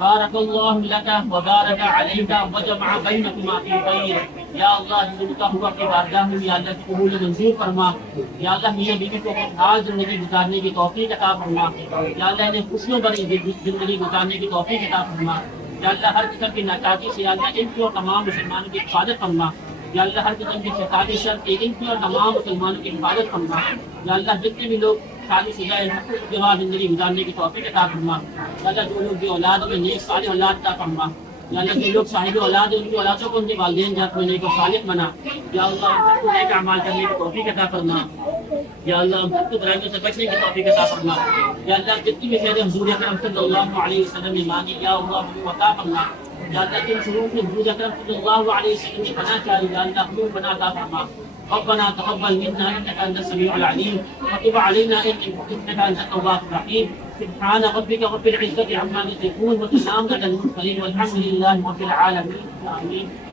بارك الله لك وبارك عليك وجمع بينكما في خير. یا اللہ جنتا ہوا کی بارگاہ میں یا اللہ کی قبول منظور فرما. یا اللہ میاں بیوی کو خوشحال زندگی گزارنے کی توفیق عطا فرما. یا اللہ انہیں خوشیوں بھری زندگی گزارنے کی توفیق عطا فرما. یا اللہ ہر قسم کی ناکاتی سے یا اللہ ان کی اور تمام مسلمانوں کی حفاظت فرما. یا اللہ ہر قسم کی شیطانی شر سے ان کی اور تمام مسلمانوں کی حفاظت فرما. یا اللہ جتنے بھی لوگ شادی شدہ ہیں جوان زندگی گزارنے کی توفیق عطا فرما. یا اللہ جو لوگ بھی اولاد میں نیک صالح اولاد عطا فرما. یا اللہ جو لوگ صاحب اولاد ہیں ان کی اولادوں کو ان کے والدین جات میں نیک و صالح بنا. یا اللہ ہم سب کو نیک اعمال کرنے کی توفیق عطا فرما. یا اللہ ہم سب کو برائیوں سے بچنے کی توفیق عطا فرما. یا اللہ جتنی بھی خیر حضور اکرم صلی اللہ علیہ وسلم نے مانگی یا اللہ ہمیں عطا فرما. یا اللہ جن شروع میں حضور اکرم صلی اللہ علیہ وسلم نے بنا چاہیے یا اللہ ہمیں بنا عطا فرما. ربنا تقبل منا انك انت السميع العليم وتب علينا انك انت التواب الرحيم. سبحان ربك رب العزة عما يصفون وسلام على المرسلين والحمد لله رب العالمين. آمين.